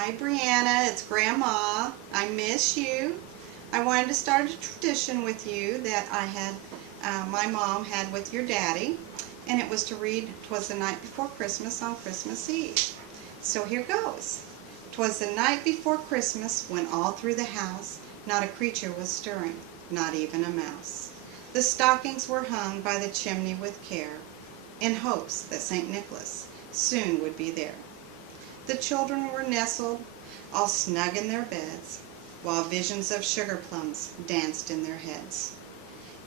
Hi Brianna, it's Grandma. I miss you. I wanted to start a tradition with you that my mom had with your daddy, and it was to read "'Twas the Night Before Christmas" on Christmas Eve. So here goes. "'Twas the night before Christmas, when all through the house not a creature was stirring, not even a mouse. The stockings were hung by the chimney with care, in hopes that St. Nicholas soon would be there. The children were nestled all snug in their beds, while visions of sugar plums danced in their heads.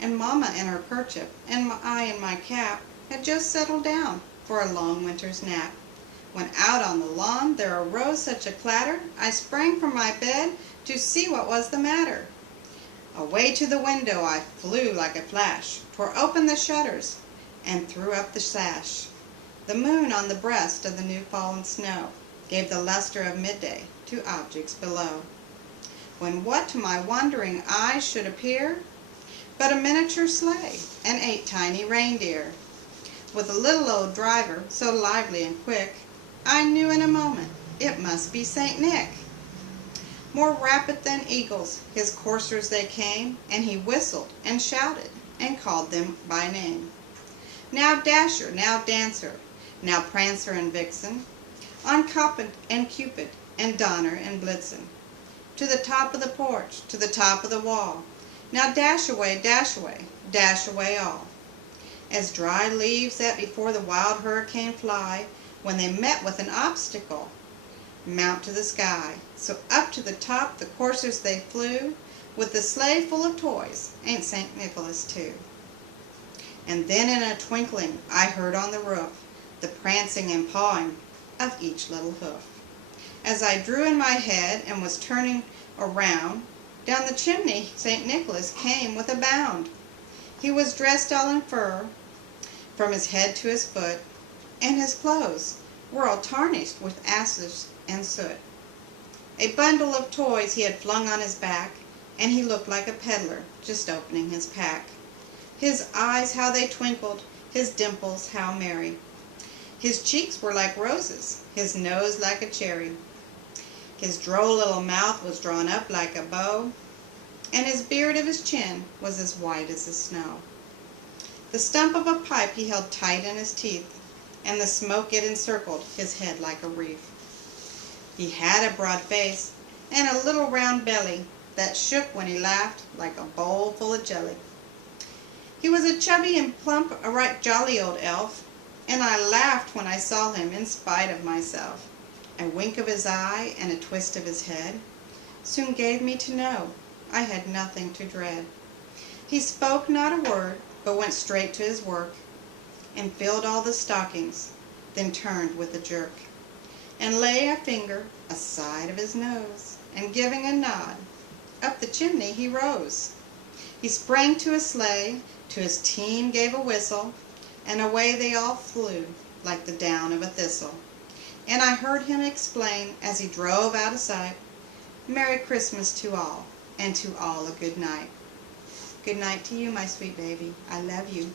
And Mama in her kerchief, and I in my cap, had just settled down for a long winter's nap, when out on the lawn there arose such a clatter, I sprang from my bed to see what was the matter. Away to the window I flew like a flash, tore open the shutters, and threw up the sash. The moon on the breast of the new-fallen snow gave the luster of midday to objects below, when what to my wondering eyes should appear but a miniature sleigh and 8 tiny reindeer, with a little old driver so lively and quick, I knew in a moment it must be St. Nick. More rapid than eagles his coursers they came, and he whistled and shouted and called them by name. Now Dasher, now Dancer, now Prancer and Vixen, on Comet and Cupid, and Donner and Blitzen, to the top of the porch, to the top of the wall. Now dash away all, as dry leaves that before the wild hurricane fly, when they met with an obstacle, mount to the sky. So up to the top the coursers they flew, with the sleigh full of toys, ain't St. Nicholas too. And then in a twinkling I heard on the roof the prancing and pawing of each little hoof. As I drew in my head and was turning around, down the chimney St. Nicholas came with a bound. He was dressed all in fur, from his head to his foot, and his clothes were all tarnished with ashes and soot. A bundle of toys he had flung on his back, and he looked like a peddler just opening his pack. His eyes, how they twinkled, his dimples, how merry. His cheeks were like roses, his nose like a cherry. His droll little mouth was drawn up like a bow, and his beard of his chin was as white as the snow. The stump of a pipe he held tight in his teeth, and the smoke it encircled his head like a wreath. He had a broad face and a little round belly that shook when he laughed like a bowl full of jelly. He was a chubby and plump, a right jolly old elf, and I laughed when I saw him in spite of myself. A wink of his eye and a twist of his head soon gave me to know I had nothing to dread. He spoke not a word, but went straight to his work, and filled all the stockings, then turned with a jerk, and lay a finger aside of his nose, and giving a nod, up the chimney he rose. He sprang to his sleigh, to his team gave a whistle, and away they all flew like the down of a thistle. And I heard him explain, as he drove out of sight, Merry Christmas to all, and to all a good night. Good night to you, my sweet baby. I love you.